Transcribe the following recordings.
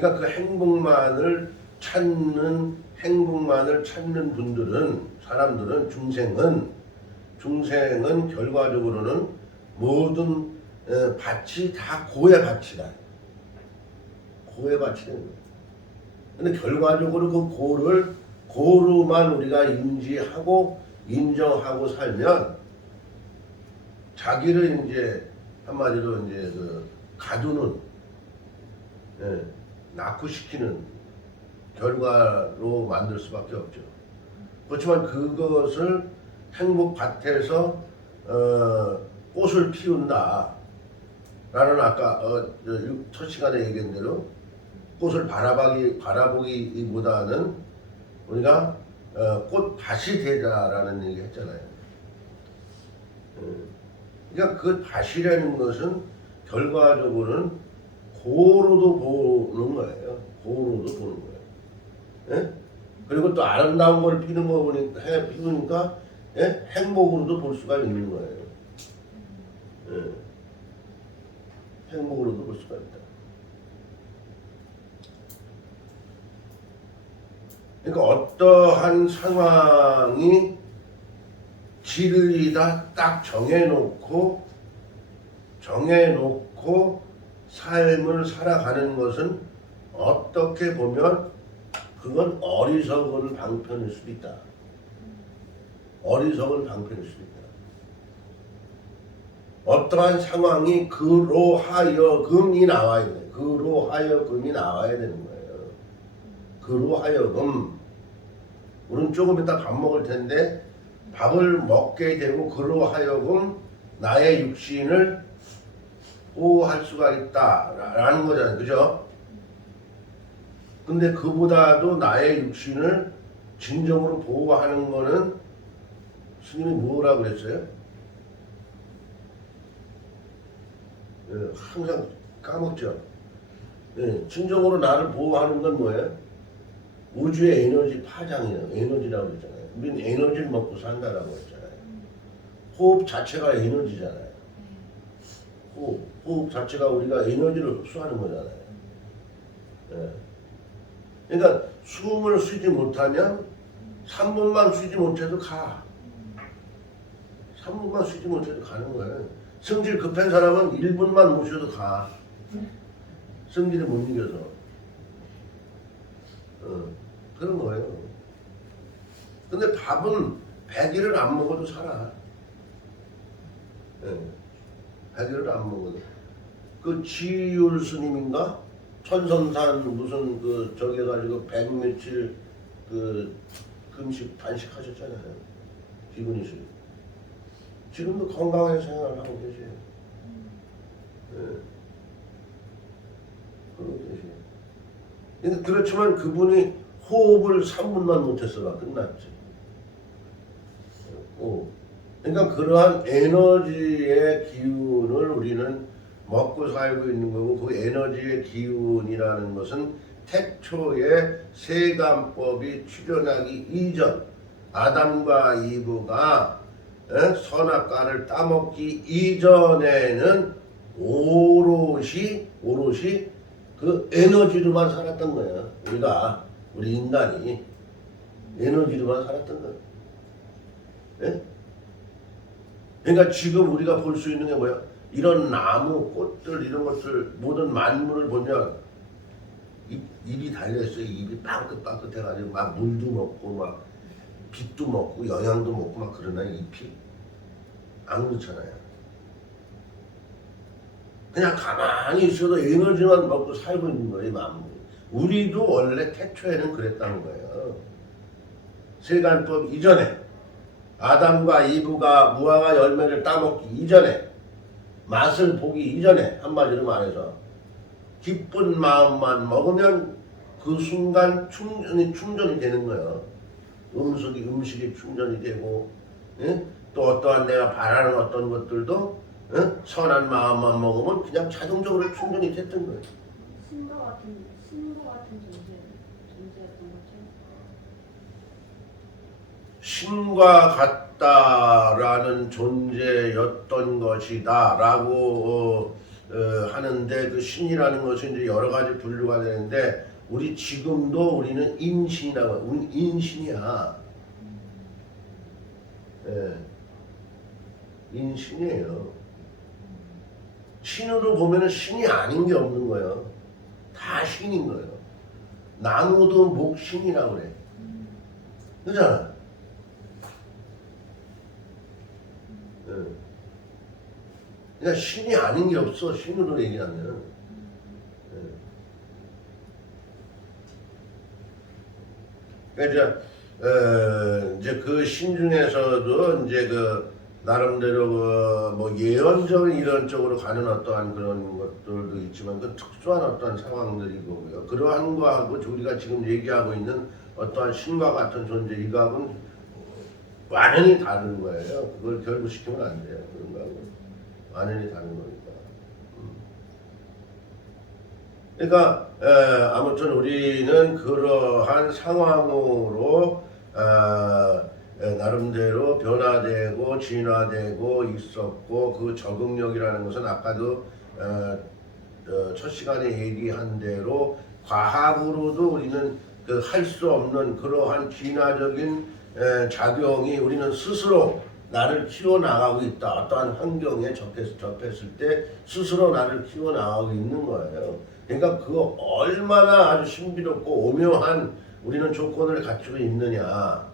그러니까 그 행복만을 찾는 분들은, 사람들은, 중생은 결과적으로는 모든 밭이 다 고의 밭이다. 고의 밭이 되는 거예요. 근데 결과적으로 그 고루만 우리가 인지하고 인정하고 살면 자기를 이제 한마디로 이제 그 가두는, 낙후시키는 결과로 만들 수밖에 없죠. 그렇지만 그것을 행복밭에서 꽃을 피운다 라는 아까 첫 시간에 얘기한 대로 꽃을 바라보기보다는 우리가 꽃밭이 되자라는 얘기 했잖아요. 그러니까 그 밭이라는 것은 결과적으로는 고로도 보는 거예요. 고로도 보는 거예요. 예? 그리고 또 아름다운 걸 피는 거 피우니까 행복으로도 볼 수가 있는 거예요. 행복으로도 볼 수가 있다. 그러니까 어떠한 상황이 진리다 딱 정해놓고 삶을 살아가는 것은 어떻게 보면 그건 어리석은 방편일 수도 있다. 어리석은 방편일 수도 있다. 어떠한 상황이 그로하여금이 나와야 돼. 그로하여금이 나와야 되는 거예요. 그로하여금. 우리는 조금 이따 밥 먹을 텐데 밥을 먹게 되고 그로하여금 나의 육신을 보호할 수가 있다라는 거잖아요. 그죠? 근데 그보다도 나의 육신을 진정으로 보호하는 거는 스님이 뭐라고 그랬어요? 항상 까먹죠. 진정으로 나를 보호하는 건 뭐예요? 우주의 에너지 파장이에요. 에너지라고 그랬잖아요. 우리는 에너지를 먹고 산다라고 했잖아요. 호흡 자체가 에너지잖아요. 호흡 자체가 우리가 에너지를 흡수하는 거잖아요. 그러니까 숨을 쉬지 못하면 3분만 쉬지 못해도 가. 3분만 쉬지 못해도 가는 거예요. 성질 급한 사람은 1분만 못 쉬어도 가. 성질을 못 이겨서. 그런 거예요. 근데 밥은 100일을 안 먹어도 살아. 100일을 안 먹어도. 그 지율 스님인가? 천선산 무슨 저기 해가지고 100며칠 금식 단식 하셨잖아요. 기분이시. 지금도 건강하게 생활을 하고 계세요. 그러고 계세요. 근데 그렇지만 그분이 호흡을 3분만 못했어가 끝났지. 그러니까 그러한 에너지의 기운을 우리는 먹고 살고 있는 거고, 그 에너지의 기운이라는 것은 태초에 세간법이 출현하기 이전, 아담과 이브가 선악과를 따먹기 이전에는 오롯이 그 에너지로만 살았던 거예요. 우리 인간이 에너지로만 살았던 거예요. 그러니까 지금 우리가 볼 수 있는 게 뭐야? 이런 나무, 꽃들, 이런 것들, 모든 만물을 보면 입이 달려있어요. 입이 빵긋빵긋 해가지고 막 물도 먹고 막 빛도 먹고 영양도 먹고 막 그러나 잎이 안 그렇잖아요. 그냥 가만히 있어도 에너지만 먹고 살고 있는 거예요. 만물이. 우리도 원래 태초에는 그랬다는 거예요. 세간법 이전에 아담과 이브가 무화과 열매를 따먹기 이전에, 맛을 보기 이전에, 한마디로 말해서 기쁜 마음만 먹으면 그 순간 충전이 되는 거예요. 음식이 충전이 되고, 또 어떠한 내가 바라는 어떤 것들도 선한 마음만 먹으면 그냥 자동적으로 충전이 됐던 거예요. 신과 같은 존재였던 거죠. 신과 같다라는 존재였던 것이다 라고 하는데 그 신이라는 것은 이제 여러 가지 분류가 되는데 우리 지금도 우리는 인신이라고 우리 인신이야. 예. 인신이에요. 신으로 보면은 신이 아닌 게 없는 거예요. 다 신인 거예요. 나무도 목신이라고 그래. 그잖아. 예. 그러니까 신이 아닌 게 없어. 신으로 얘기하면. 예. 그러니까 이제 그 신 중에서도 이제 그 나름대로 그뭐 예언적인 이런 쪽으로 가는 어떠한 그런 것들도 있지만 그 특수한 어떠한 상황들이고요. 그러한 거하고 우리가 지금 얘기하고 있는 어떠한 신과 같은 존재 이거하고는 완전히 다른 거예요. 그걸 결부시키면 안 돼요. 그런 거하고 완전히 다른 거니까. 그러니까 아무튼 우리는 그러한 상황으로 나름대로 변화되고 진화되고 있었고 그 적응력이라는 것은 아까도 첫 시간에 얘기한 대로 과학으로도 우리는 그 할 수 없는 그러한 진화적인 작용이 우리는 스스로 나를 키워나가고 있다. 어떠한 환경에 접했을 때 스스로 나를 키워나가고 있는 거예요. 그러니까 그거 얼마나 아주 신비롭고 오묘한 우리는 조건을 갖추고 있느냐.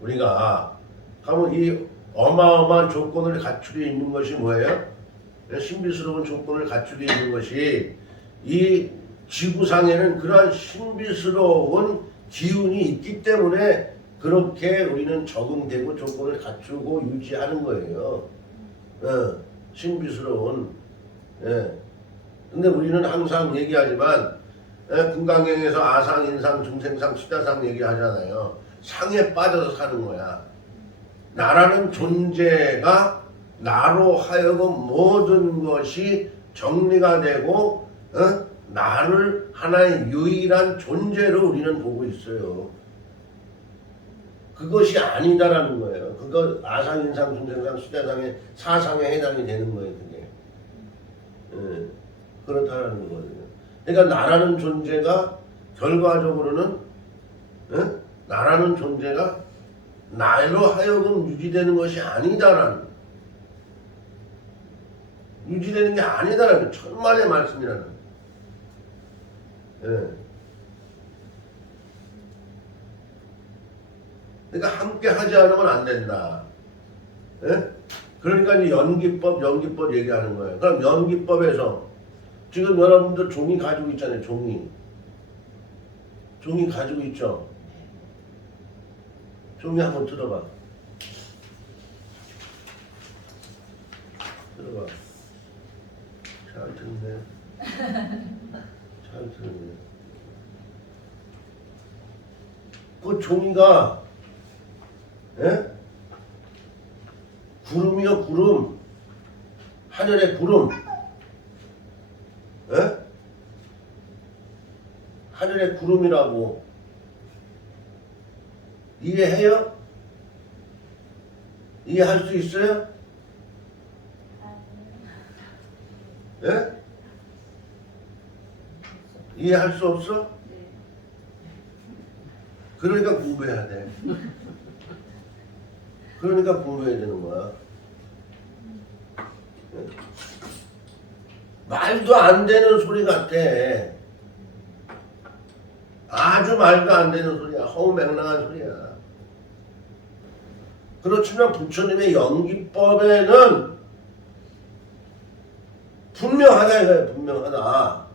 우리가 그러면 이 어마어마한 조건을 갖추고 있는 것이 뭐예요? 신비스러운 조건을 갖추고 있는 것이 이 지구상에는 그러한 신비스러운 기운이 있기 때문에 그렇게 우리는 적응되고 조건을 갖추고 유지하는 거예요. 신비스러운. 근데 우리는 항상 얘기하지만 금강경에서 아상, 인상, 중생상, 수자상 얘기하잖아요. 상에 빠져서 사는 거야. 나라는 존재가 나로 하여금 모든 것이 정리가 되고 나를 하나의 유일한 존재로 우리는 보고 있어요. 그것이 아니다라는 거예요. 그거 아상, 인상, 중생상, 수자상의 사상에 해당이 되는 거예요. 그게. 그렇다는 거거든요. 그러니까 나라는 존재가 결과적으로는 나라는 존재가 나로 하여금 유지되는 것이 아니다라는 유지되는 게 아니다라는 천만의 말씀이라는 그러니까 함께 하지 않으면 안 된다. 그러니까 이제 연기법 얘기하는 거예요. 그럼 연기법에서 지금 여러분들 종이 가지고 있잖아요. 종이 가지고 있죠. 종이 한번 들어봐. 들어봐. 잘 듣네. 잘 듣네. 그 종이가 구름이요, 구름. 하늘의 구름. 하늘의 구름이라고. 이해해요? 이해할 수 있어요? 이해할 수 없어? 그러니까 공부해야 돼. 그러니까 공부해야 되는 거야. 말도 안 되는 소리 같아. 아주 말도 안 되는 소리야. 허무맹랑한 소리야. 그렇지만 부처님의 연기법에는 분명하다 이거야. 분명하다.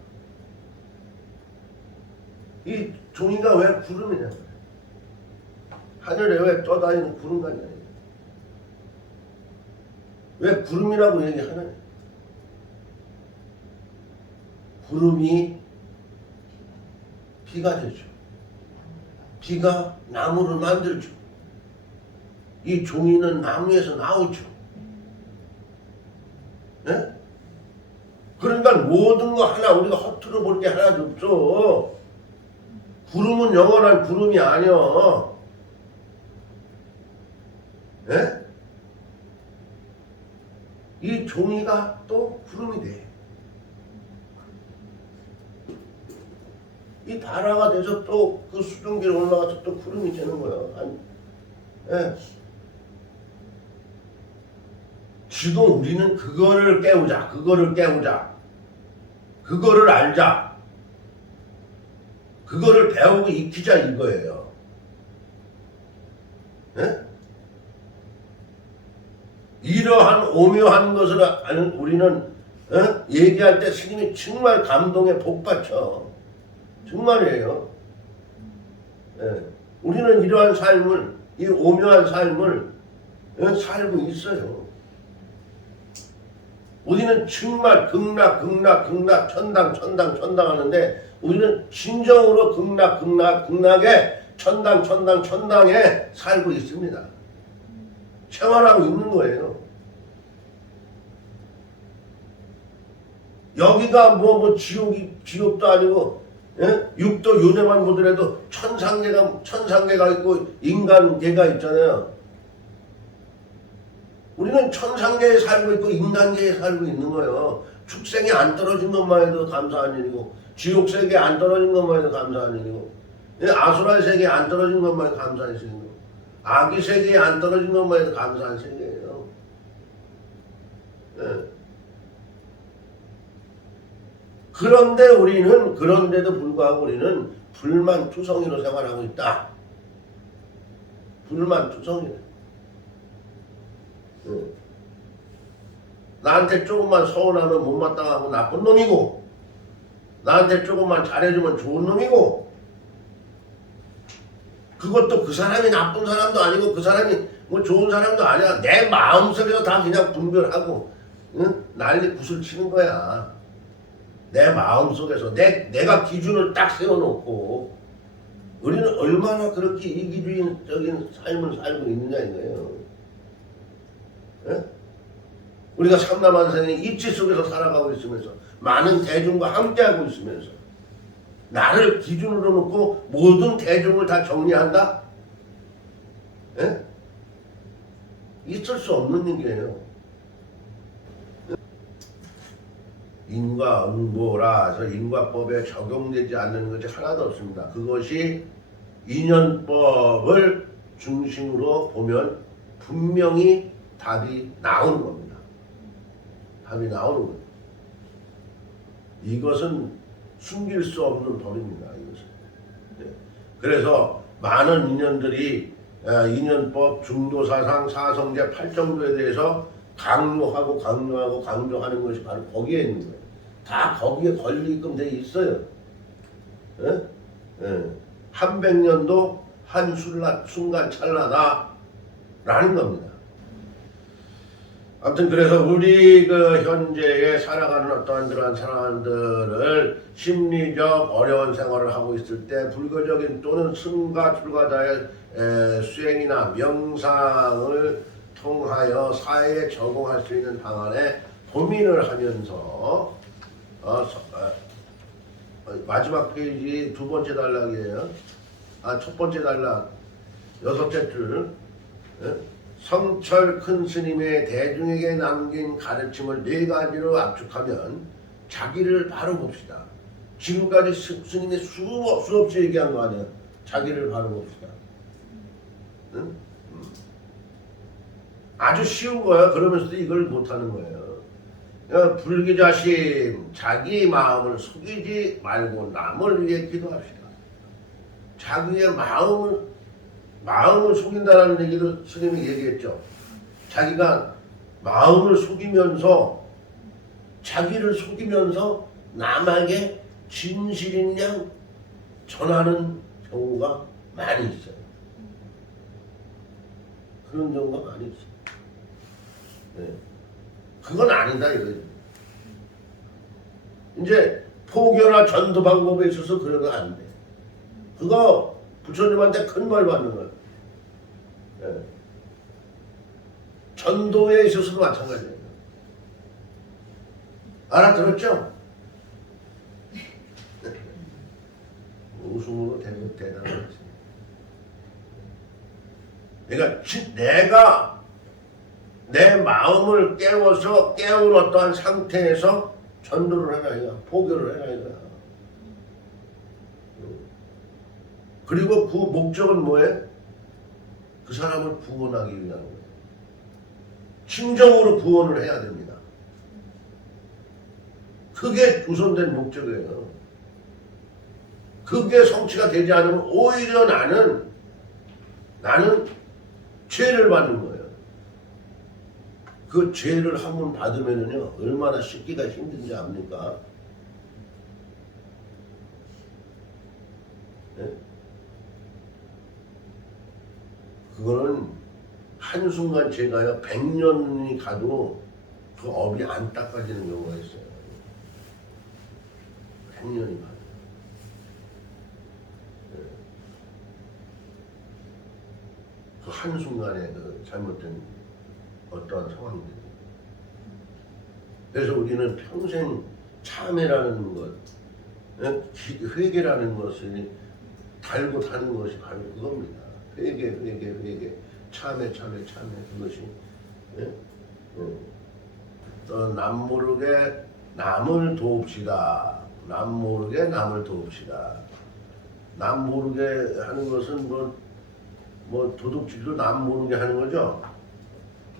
이 종이가 왜 구름이냐. 하늘에 왜 떠다니는 구름 같냐. 왜 구름이라고 얘기하냐. 구름이 비가 되죠. 비가 나무를 만들죠. 이 종이는 나무에서 나오죠. 그러니까 모든 거 하나 우리가 허투루 볼 게 하나도 없어. 구름은 영원한 구름이 아니여. 이 종이가 또 구름이 돼. 이 발화가 돼서 또 그 수증기로 올라가서 또 구름이 되는 거예요. 아니, 예. 지금 우리는 그거를 깨우자. 그거를 깨우자. 그거를 알자. 그거를 배우고 익히자 이거예요. 예? 이러한 오묘한 것을 아는 우리는 얘기할 때 스님이 정말 감동에 복받쳐. 정말이에요. 예. 우리는 이러한 삶을, 이 오묘한 삶을 살고 있어요. 우리는 정말 극락 천당 하는데 우리는 진정으로 극락에 천당에 살고 있습니다. 생활하고 있는 거예요. 여기가 뭐 지옥도 아니고, 예? 육도 요새만 보더라도 천상계가 있고 인간계가 있잖아요. 우리는 천상계에 살고 있고 인간계에 살고 있는 거예요. 축생이 안 떨어진 것만 해도 감사한 일이고, 지옥세계에 안 떨어진 것만 해도 감사한 일이고, 아수라 세계에 안 떨어진 것만 해도 감사한 일이고, 아기 세계에 안 떨어진 것만 해도 감사한 세계예요. 예. 그런데도 불구하고 우리는 불만투성이로 생활하고 있다. 불만투성이. 나한테 조금만 서운하면 못마땅하고 나쁜 놈이고, 나한테 조금만 잘해주면 좋은 놈이고, 그것도 그 사람이 나쁜 사람도 아니고 그 사람이 뭐 좋은 사람도 아니야. 내 마음속에서 다 그냥 분별하고 난리 구슬 치는 거야. 내 마음속에서 내가 기준을 딱 세워놓고 우리는 얼마나 그렇게 이기주의적인 삶을 살고 있느냐 이거예요. 예? 우리가 삼라만상의 이치 속에서 살아가고 있으면서 많은 대중과 함께하고 있으면서 나를 기준으로 놓고 모든 대중을 다 정리한다? 예? 있을 수 없는 일이에요. 인과응보라서 인과법에 적용되지 않는 것이 하나도 없습니다. 그것이 인연법을 중심으로 보면 분명히 답이 나오는 겁니다. 답이 나오는 겁니다. 이것은 숨길 수 없는 법입니다. 이것은. 그래서 많은 인연들이 인연법, 중도사상, 사성제, 팔정도에 대해서 강조하는 것이 바로 거기에 있는 거예요. 다 거기에 걸리게끔 돼 있어요. 예? 예. 한백년도 한 순간 찰나다라는 겁니다. 아무튼 그래서 우리 그 현재에 살아가는 어떠한 그러한 사람들을 심리적 어려운 생활을 하고 있을 때 불교적인 또는 승가 출가자의 수행이나 명상을 통하여 사회에 적응할 수 있는 방안에 고민을 하면서 마지막 페이지 두 번째 단락이에요. 첫 번째 단락 여섯째 줄. 성철 큰 스님의 대중에게 남긴 가르침을 네 가지로 압축하면 자기를 바로 봅시다. 지금까지 스님이 수없이 얘기한 거 아니에요. 자기를 바로 봅시다. 응? 아주 쉬운 거예요. 그러면서도 이걸 못하는 거예요. 불기자심, 자기 마음을 속이지 말고 남을 위해 기도합시다. 자기의 마음을 속인다는 얘기도 스님이 얘기했죠. 자기가 마음을 속이면서 자기를 속이면서 남에게 진실인 양 전하는 경우가 많이 있어요. 그런 경우가 많이 있어요. 네. 그건 아니다 이거죠. 이제 포교나 전도 방법에 있어서 그러면 안 돼. 그거 부처님한테 큰 벌 받는 거예요. 네. 전도에 있어서도 마찬가지예요. 알아들었죠? 웃음으로 대단하지. 그러니까 내 마음을 깨워서 깨운 어떠한 상태에서 전도를 해라 이거야. 포교를 해라 이거야. 그리고 그 목적은 뭐예요? 그 사람을 구원하기 위한 거예요. 진정으로 구원을 해야 됩니다. 그게 우선된 목적이에요. 그게 성취가 되지 않으면 오히려 나는 죄를 받는 거예요. 그 죄를 한 번 받으면은요 얼마나 씻기가 힘든지 압니까? 네? 그거는 한순간 제가요 100년이 가도 그 업이 안 닦아지는 경우가 있어요. 100년이 가도. 네. 그 한순간에 그 잘못된 어떠한 상황이 됩니다. 그래서 우리는 평생 참회라는 것, 회개라는 것을 달고 다는 것이 바로 그겁니다. 회개, 참회 그것이 또 남모르게 남을 도웁시다. 남모르게 남을 도웁시다. 남모르게 하는 것은 뭐 도둑질도 남모르게 하는 거죠.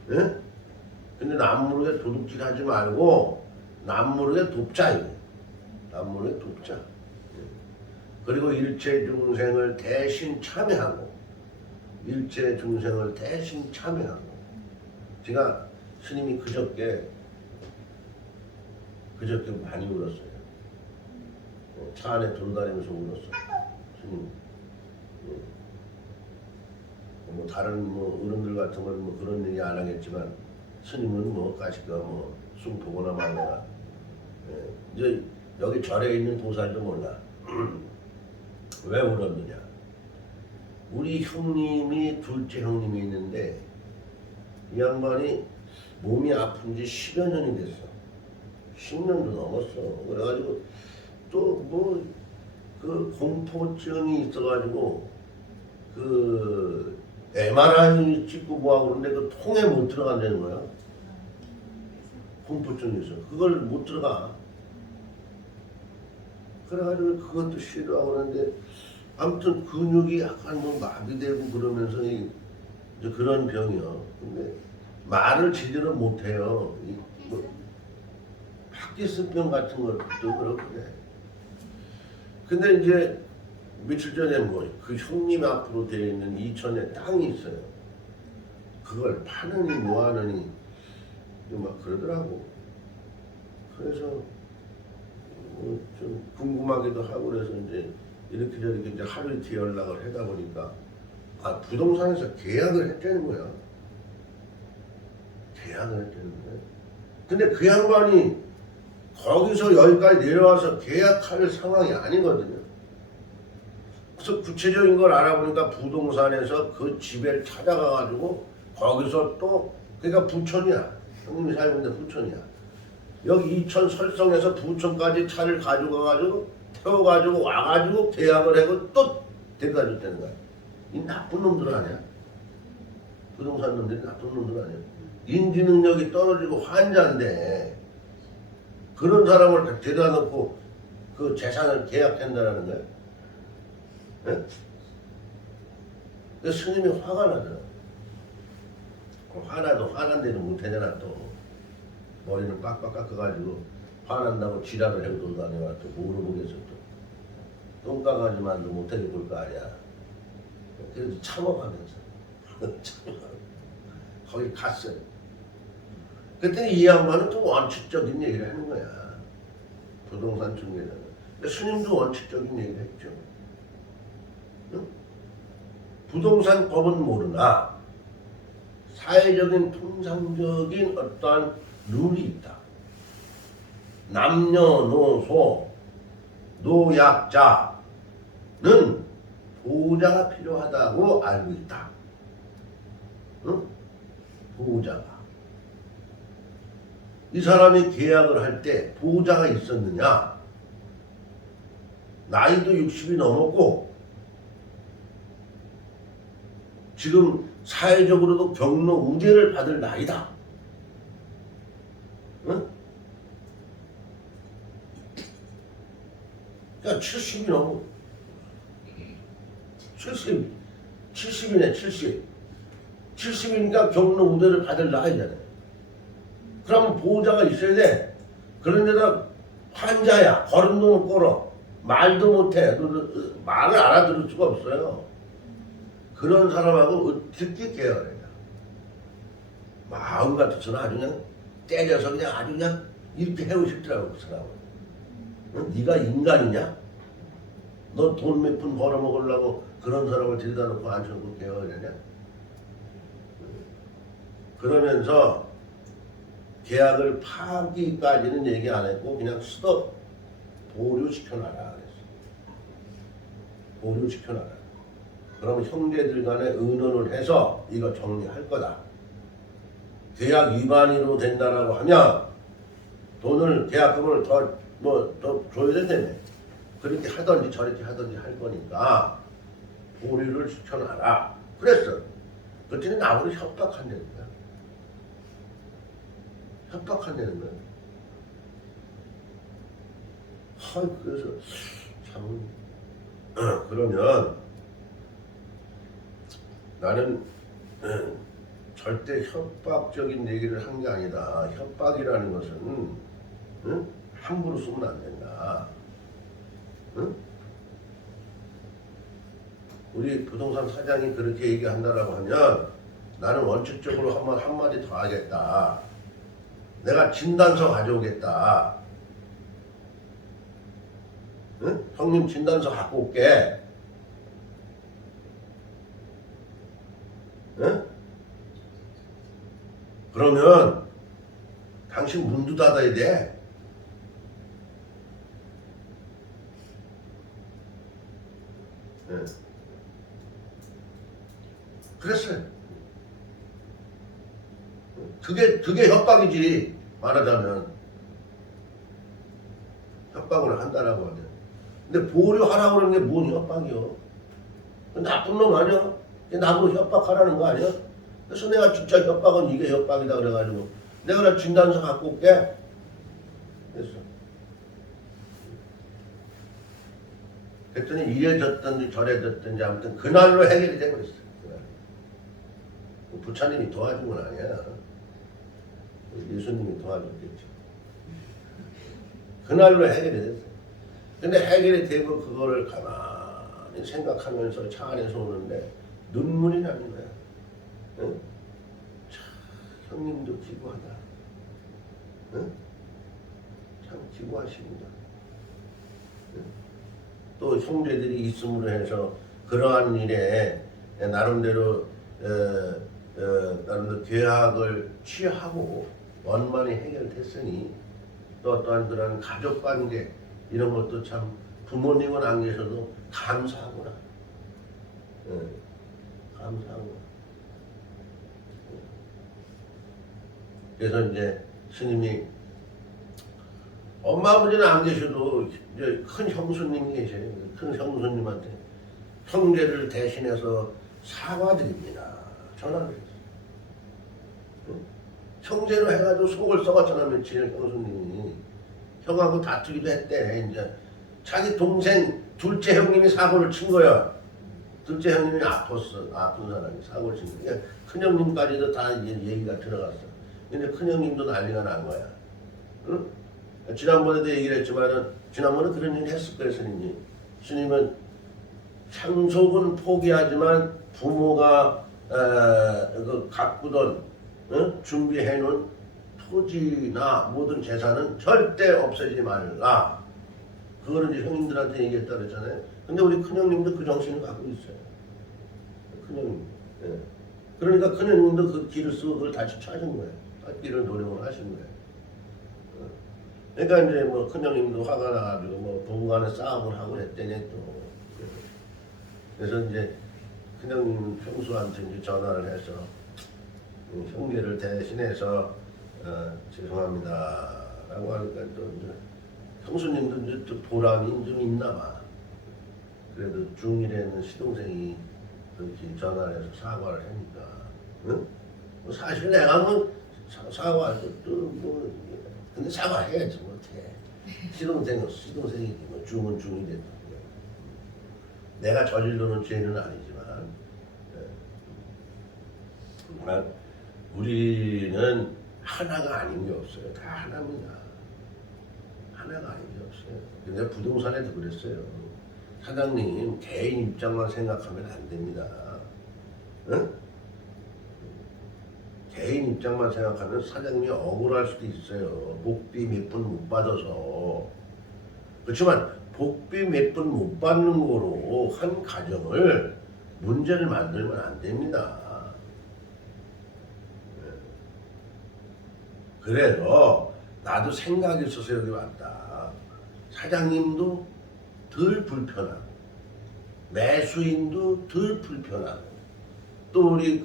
예? 근데 남모르게 도둑질 하지 말고 남모르게 돕자. 남모르게 돕자. 그리고 일체 중생을 대신 참여하고 일체 중생을 대신 참여하고 제가 스님이 그저께 많이 울었어요. 차 안에 돌아다니면서 울었어요. 스님. 뭐 다른 뭐 어른들 같은 건 뭐 그런 얘기 안 하겠지만 스님은 뭐 가시가 뭐 숨 보거나 말거나 이제 여기 절에 있는 도사도 몰라. 왜 울었느냐? 우리 형님이 둘째 형님이 있는데 이 양반이 몸이 아픈 지 10여 년이 됐어. 10년도 넘었어. 그래가지고 또 뭐 그 공포증이 있어가지고 그 MRI 찍고 뭐하고 그러는데 그 통에 못 들어간다는 거야. 공포증이 있어. 그걸 못 들어가. 그래가지고 그것도 싫어하고 그러는데 아무튼 근육이 약간 뭐 마비되고 그러면서 이제 그런 병이요. 근데 말을 제대로 못해요. 뭐 파킨슨병 같은 것도 그렇고 그래. 근데 이제 며칠 전에 뭐 그 형님 앞으로 되어 있는 이천에 땅이 있어요. 그걸 파느니 뭐하느니 막 그러더라고. 그래서 뭐 좀 궁금하기도 하고 그래서 이제 이렇게 저렇게 이제 하루 이틀 연락을 하다 보니까 부동산에서 계약을 했다는 거야. 계약을 했다는 거야. 근데 그 양반이 거기서 여기까지 내려와서 계약할 상황이 아니거든요. 그래서 구체적인 걸 알아보니까 부동산에서 그 집에 찾아가가지고 거기서 또 그러니까 부천이야. 형님이 살고 있는데 부천이야. 여기 이천 설성에서 부천까지 차를 가지고 가가지고 태워가지고 와가지고 계약을 하고 또 데려다 줬다는 거야. 이 나쁜 놈들 아니야? 부동산 놈들이 나쁜 놈들 아니야? 인지 능력이 떨어지고 환자인데 그런 사람을 데려다 놓고 그 재산을 계약한다는 거야. 네? 그 스님이 화가 나더라. 화나도 화난데도 못하잖아 또. 머리는 빡빡 깎아가지고 화난다고 지랄을 하고 돌아다녀와 또 물어보겠어 또. 똥강아지만도 못하게 볼 거 아니야. 그래서 참아가면서 거기 갔어요. 그랬더니 이 양반은 또 원칙적인 얘기를 하는 거야. 부동산 중개자는. 스님도 원칙적인 얘기를 했죠. 응? 부동산 법은 모르나 사회적인 통상적인 어떠한 룰이 있다. 남녀노소 노약자는 보호자가 필요하다고 알고 있다. 응? 보호자가. 이 사람이 계약을 할 때 보호자가 있었느냐? 나이도 60이 넘었고 지금 사회적으로도 경로 우대를 받을 나이다. 응? 야 70이 넘어. 70이네 70. 70이니까 경로 우대를 받을 나이잖아요. 그러면 보호자가 있어야 돼. 그런데다 환자야. 걸음도 못 걸어. 말도 못해. 말을 알아들을 수가 없어요. 그런 사람하고 어떻게 계열해요? 마음 같아서는 아주 그냥 때려서 그냥 아주 그냥 이렇게 해오고 싶더라고 그 사람은. 응? 네가 인간이냐? 너 돈 몇 푼 벌어먹으려고 그런 사람을 들여다 놓고 앉혀놓고 계열하냐? 그러면서 계약을 파기까지는 얘기 안 했고 그냥 스톱 보류시켜놔라 그랬어. 보류시켜놔라. 그럼 형제들 간에 의논을 해서 이거 정리할 거다. 계약 위반으로 된다라고 하면 돈을 계약금을 더 줘야 된다며. 그렇게 하든지 저렇게 하든지 할 거니까 보류를 시켜놔라. 그랬어. 그랬더니 나보고 협박한다는 거야. 협박한다는 거야. 그래서 참 그러면 나는 절대 협박적인 얘기를 한 게 아니다. 협박이라는 것은 응? 함부로 쓰면 안 된다. 응? 우리 부동산 사장이 그렇게 얘기한다라고 하면 나는 원칙적으로 한마디 더 하겠다. 내가 진단서 가져오겠다. 응? 형님 진단서 갖고 올게. 응? 그러면 당신 문도 닫아야 돼. 응. 그랬어요. 그게 협박이지. 말하자면 협박을 한다라고 하면. 근데 보류하라고 그러는 게 뭔 협박이요? 나쁜 놈 아니야? 나보고 협박하라는 거 아니야? 그래서 내가 진짜 협박은 이게 협박이다 그래가지고 내가 진단서 갖고 올게. 그랬어. 그랬더니 이래 졌든지 저래 졌든지 아무튼 그날로 해결이 돼버렸어. 부처님이 도와준 건 아니야. 예수님이 도와줬겠지. 그날로 해결이 됐어. 근데 해결이 되고 그거를 가만히 생각하면서 차 안에서 오는데 눈물이 나는 거야. 응? 참, 형님도 기구하다. 응? 참 기구하십니다. 응? 또 형제들이 있음으로 해서 그러한 일에 나름대로 계약을 취하고 원만히 해결됐으니 또 어떠한 그런 가족관계 이런 것도 참 부모님은 안 계셔도 감사하구나. 감사하구나. 그래서 이제 스님이 엄마 아버지는 안 계셔도 이제 큰 형수님이 계셔요. 큰 형수님한테 형제를 대신해서 사과드립니다. 전화를 했어. 형제로 해가지고 속을 썩었잖아 며칠 형수님이. 형하고 다투기도 했대. 이제 자기 동생 둘째 형님이 사고를 친 거야. 둘째 형님이 아팠어. 아픈 사람이 사고를 친 거야. 그러니까 큰 형님까지도 다 이제 얘기가 들어갔어. 근데 큰 형님도 난리가 난 거야. 응? 지난번에도 얘기를 했지만은 지난번에 그런 얘기 했을 거예요 스님이. 스님은 상속은 포기하지만 부모가 가꾸던 준비해놓은 토지나 모든 재산은 절대 없애지 말라. 그거를 이제 형님들한테 얘기했다 그랬잖아요. 근데 우리 큰형님도 그 정신을 갖고 있어요. 큰형님. 예. 그러니까 큰형님도 그 길을 쓰고 그걸 다시 찾은 거예요. 찾기를 노력을 하신 거예요. 그러니까 이제 뭐 큰형님도 화가 나가지고 뭐 부부간에 싸움을 하고 그랬더니 또. 그래서 이제 큰형님 평소한테 이제 전화를 해서 형제를 대신해서 죄송합니다 라고 하니까 또 이제 형수님도 이제 또 보람이 좀 있나 봐. 그래도 중1에 있는 시동생이 그렇게 전화를 해서 사과를 하니까 응? 뭐 사실 내가 뭐 사과할 것도 뭐 근데 사과해야지 뭐 어떻게. 시동생이지 뭐 중은 중이 됐다. 내가 저질러놓은 죄는 아니지만 정말 우리는 하나가 아닌 게 없어요. 다 하나입니다. 하나가 아닌 게 없어요. 근데 부동산에도 그랬어요. 사장님 개인 입장만 생각하면 안 됩니다. 응? 개인 입장만 생각하면 사장님이 억울할 수도 있어요. 복비 몇 분 못 받아서. 그렇지만 복비 몇 분 못 받는 거로 한 가정을 문제를 만들면 안 됩니다. 그래서 나도 생각이 있어서 여기 왔다. 사장님도 덜 불편하고 매수인도 덜 불편하고 또 우리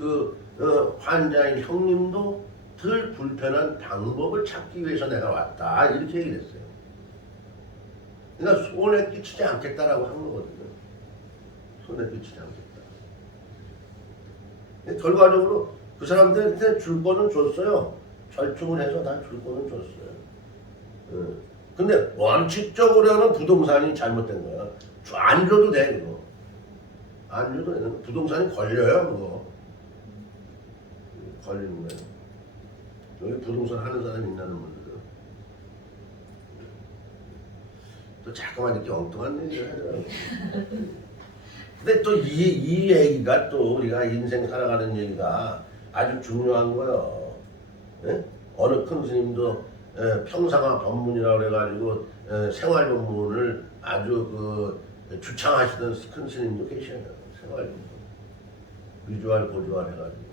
환자인 형님도 덜 불편한 방법을 찾기 위해서 내가 왔다. 이렇게 얘기를 했어요. 그러니까 손해 끼치지 않겠다라고 한 거거든요. 손해 끼치지 않겠다. 결과적으로 그 사람들한테 줄 거는 줬어요. 절충을 해서 다 줄 거는 줬어요. 근데 원칙적으로는 부동산이 잘못된 거야. 안 줘도 돼, 그거. 안 줘도 돼. 부동산이 걸려요, 그거. 걸리는 거예요. 여기 부동산 하는 사람이 있나는 분들은. 또 자꾸만 이렇게 엉뚱한 얘기를 하더라고요. 근데 또 이 얘기가 또 우리가 인생 살아가는 얘기가 아주 중요한 거예요. 예? 어느 큰 스님도 평상화 법문이라고 그래가지고 생활 법문을 아주 주창하시던 큰 스님도 계셔요. 생활 법문. 위주할 고주할 해가지고.